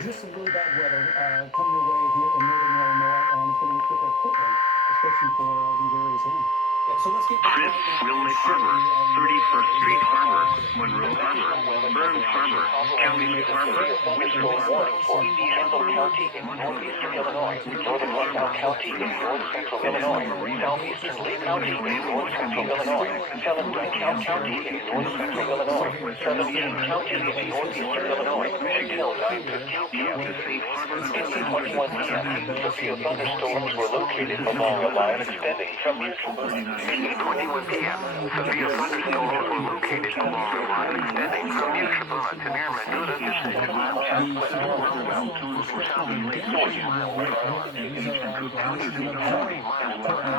just some really bad weather coming your way here in northern Illinois, and it's going to get there quickly, especially for these areas in. Yeah, so let's get back Chris, right now. Wilmette Harbor, 31st Street Harbor, Monroe Harbor, Burns Harbor, County Lake Harbor, Thunderstorm warning for Kendall County in northeastern Illinois, northern LaSalle County in north central Illinois, southeastern Lee County in north central Illinois, southern DeKalb County in north central Illinois, southern Kane County in northeastern Illinois, until 9:15 p.m. 6:21 p.m. Severe thunderstorms were located along a line extending from 8:21 p.m. Severe thunderstorms were located along a line extending from Municipal to near Menuda to 6 miles southwest of Roswell to southern Lake 40 miles north. Eastern Cook County is 40 miles west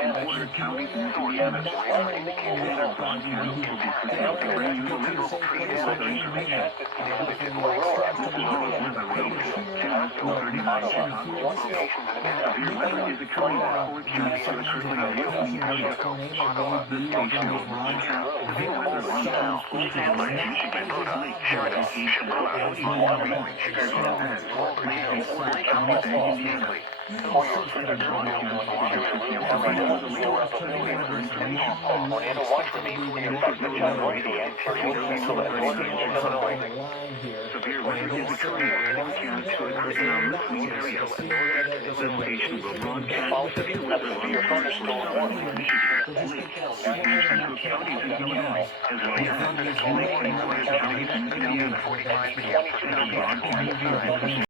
of Border County source limits. Weather indicated that broadcast will be produced during the middle pre-election information. Severe weather is occurring in 4 counties of the Kirkland Area. This station will broadcast severe weather right now. Chandler, Dakota, Sheridan, Shabola, Montgomery, Toledo, County, and Indiana. For your further broadcast, tornado watch remains in effect for California and north central and northeastern Illinois. Severe weather is occurring in forecast to occur in our listening area. This station will broadcast severe weather Severe thunderstorm warning for Michigan, Lake, Eastern Cook County, Illinois, as well as thunderstorm warning for counties in Indiana. 22 p.m.